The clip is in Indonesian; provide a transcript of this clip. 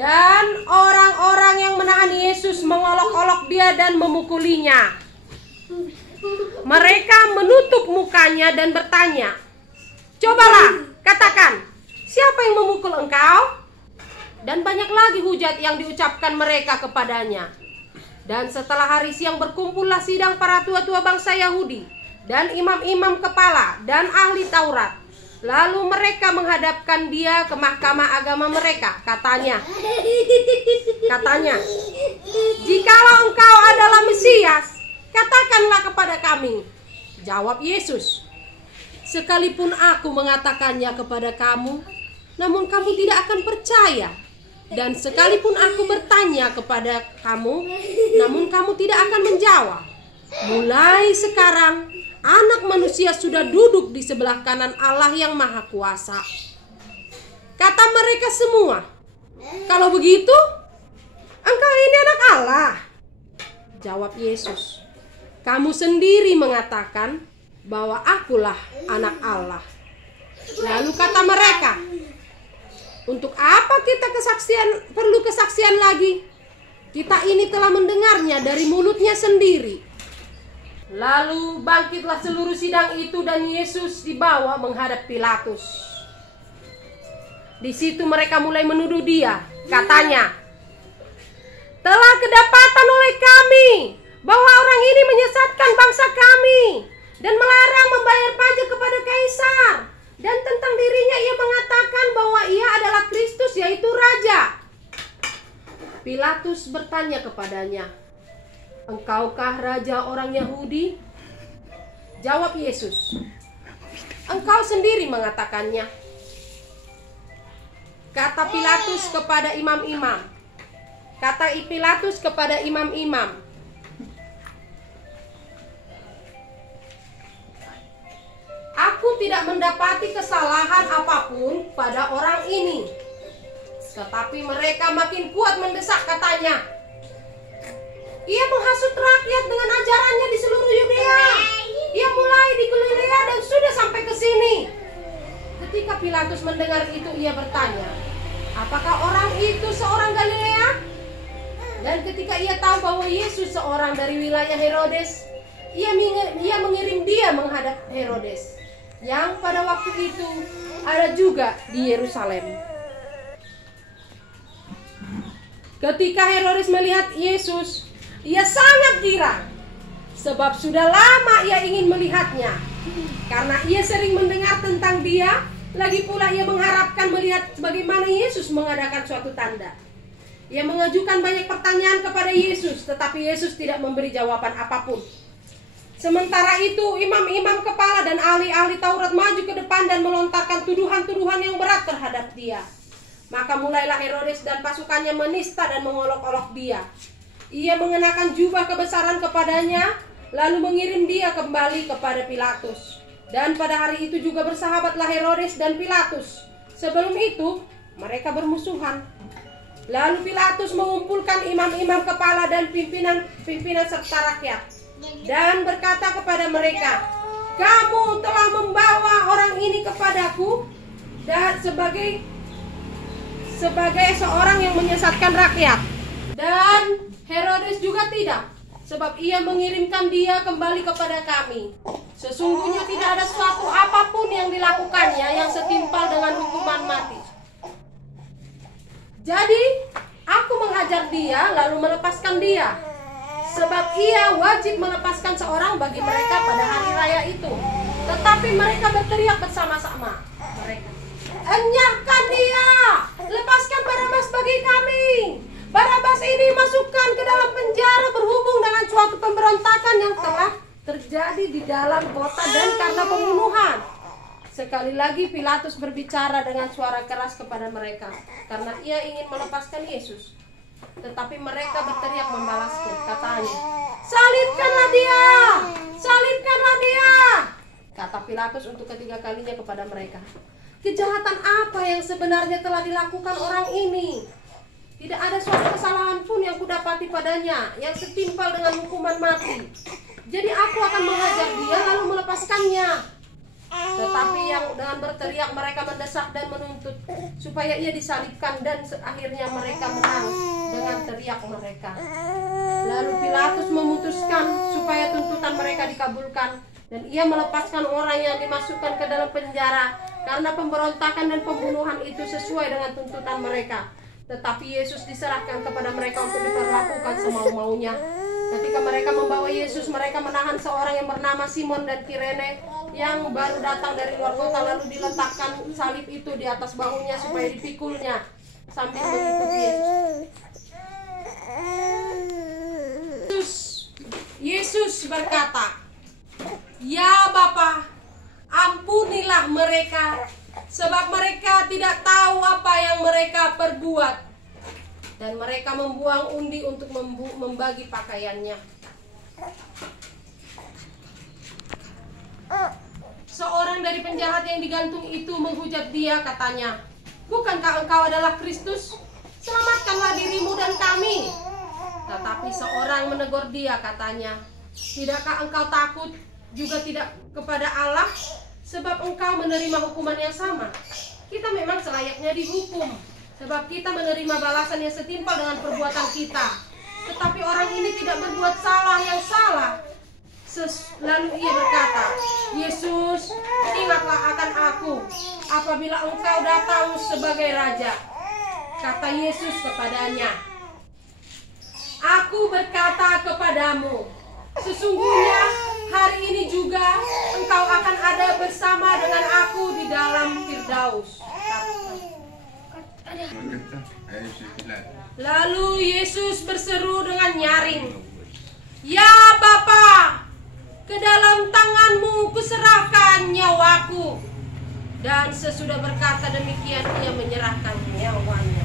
Dan orang-orang yang menahan Yesus mengolok-olok dia dan memukulinya. Mereka menutup mukanya dan bertanya, "Cobalah, katakan, siapa yang memukul engkau?" Dan banyak lagi hujat yang diucapkan mereka kepadanya. Dan setelah hari siang berkumpullah sidang para tua-tua bangsa Yahudi dan imam-imam kepala dan ahli Taurat. Lalu mereka menghadapkan dia ke mahkamah agama mereka. Katanya, "Jikalau engkau adalah Mesias, katakanlah kepada kami." Jawab Yesus, "Sekalipun aku mengatakannya kepada kamu, namun kamu tidak akan percaya. Dan sekalipun aku bertanya kepada kamu, namun kamu tidak akan menjawab. Mulai sekarang, Anak Manusia sudah duduk di sebelah kanan Allah yang Maha Kuasa." Kata mereka semua, "Kalau begitu, engkau ini anak Allah." Jawab Yesus, "Kamu sendiri mengatakan bahwa akulah anak Allah." Lalu kata mereka, "Untuk apa kita perlu kesaksian lagi? Kita ini telah mendengarnya dari mulutnya sendiri." Lalu bangkitlah seluruh sidang itu dan Yesus dibawa menghadap Pilatus. Di situ mereka mulai menuduh dia. Katanya, "Telah kedapatan oleh kami bahwa orang ini menyesatkan bangsa kami dan melarang membayar pajak kepada Kaisar. Dan tentang dirinya ia mengatakan bahwa ia adalah Kristus, yaitu Raja." Pilatus bertanya kepadanya, "Engkaukah raja orang Yahudi?" Jawab Yesus, "Engkau sendiri mengatakannya." Kata Pilatus kepada imam-imam, "Aku tidak mendapati kesalahan apapun pada orang ini." Tetapi mereka makin kuat mendesak, katanya, "Ia menghasut rakyat dengan ajarannya di seluruh Yudea. Ia mulai di Galilea dan sudah sampai ke sini." Ketika Pilatus mendengar itu, ia bertanya, "Apakah orang itu seorang Galilea?" Dan ketika ia tahu bahwa Yesus seorang dari wilayah Herodes, ia mengirim dia menghadap Herodes, yang pada waktu itu ada juga di Yerusalem. Ketika Herodes melihat Yesus, ia sangat girang, sebab sudah lama ia ingin melihatnya. Karena ia sering mendengar tentang dia, lagi pula ia mengharapkan melihat bagaimana Yesus mengadakan suatu tanda. Ia mengajukan banyak pertanyaan kepada Yesus, tetapi Yesus tidak memberi jawaban apapun. Sementara itu, imam-imam kepala dan ahli-ahli Taurat maju ke depan dan melontarkan tuduhan-tuduhan yang berat terhadap dia. Maka mulailah Herodes dan pasukannya menista dan mengolok-olok dia. Ia mengenakan jubah kebesaran kepadanya, lalu mengirim dia kembali kepada Pilatus. Dan pada hari itu juga bersahabatlah Herodes dan Pilatus. Sebelum itu, mereka bermusuhan. Lalu Pilatus mengumpulkan imam-imam kepala dan pimpinan serta rakyat, dan berkata kepada mereka, "Kamu telah membawa orang ini kepadaku dan sebagai seorang yang menyesatkan rakyat." Dan Herodes juga tidak, sebab ia mengirimkan dia kembali kepada kami. Sesungguhnya tidak ada suatu apapun yang dilakukannya yang setimpal dengan hukuman mati. Jadi aku menghajar dia lalu melepaskan dia, sebab ia wajib melepaskan seorang bagi mereka pada hari raya itu. Tetapi mereka berteriak bersama-sama, "Enyahkan dia! Lepaskan Barabas bagi kami! Barabas ini masukkan ke dalam penjara berhubung dengan suatu pemberontakan yang telah terjadi di dalam kota dan karena pembunuhan." Sekali lagi Pilatus berbicara dengan suara keras kepada mereka, karena ia ingin melepaskan Yesus. Tetapi mereka berteriak membalasnya, katanya, "Salibkanlah dia! Salibkanlah dia!" Kata Pilatus untuk ketiga kalinya kepada mereka, "Kejahatan apa yang sebenarnya telah dilakukan orang ini? Tidak ada suatu kesalahan pun yang kudapati padanya yang setimpal dengan hukuman mati. Jadi aku akan menghajar dia lalu melepaskannya." Tetapi yang dengan berteriak mereka mendesak dan menuntut supaya ia disalibkan, dan akhirnya mereka menang dengan teriak mereka. Lalu Pilatus memutuskan supaya tuntutan mereka dikabulkan, dan ia melepaskan orang yang dimasukkan ke dalam penjara karena pemberontakan dan pembunuhan itu sesuai dengan tuntutan mereka. Tetapi Yesus diserahkan kepada mereka untuk diperlakukan semau-maunya. Ketika mereka membawa Yesus, mereka menahan seorang yang bernama Simon dan Kirene yang baru datang dari luar kota, lalu diletakkan salib itu di atas bahunya supaya dipikulnya sambil mengikuti Yesus. Yesus berkata, "Ya Bapa, ampunilah mereka, sebab mereka tidak tahu apa yang mereka perbuat." Dan mereka membuang undi untuk membagi pakaiannya. Seorang dari penjahat yang digantung itu menghujat dia, katanya, "Bukankah engkau adalah Kristus? Selamatkanlah dirimu dan kami." Tetapi seorang menegur dia, katanya, "Tidakkah engkau takut juga tidak kepada Allah, sebab engkau menerima hukuman yang sama? Kita memang selayaknya dihukum, sebab kita menerima balasan yang setimpal dengan perbuatan kita. Tetapi orang ini tidak berbuat salah yang salah." Lalu ia berkata, "Yesus, ingatlah akan aku apabila engkau datang sebagai raja." Kata Yesus kepadanya, "Aku berkata kepadamu, sesungguhnya hari ini juga engkau akan ada bersama dengan aku di dalam Firdaus." Lalu Yesus berseru dengan nyaring, "Ya Bapa, ke dalam tanganmu kuserahkan nyawaku." Dan sesudah berkata demikian, ia menyerahkan nyawanya.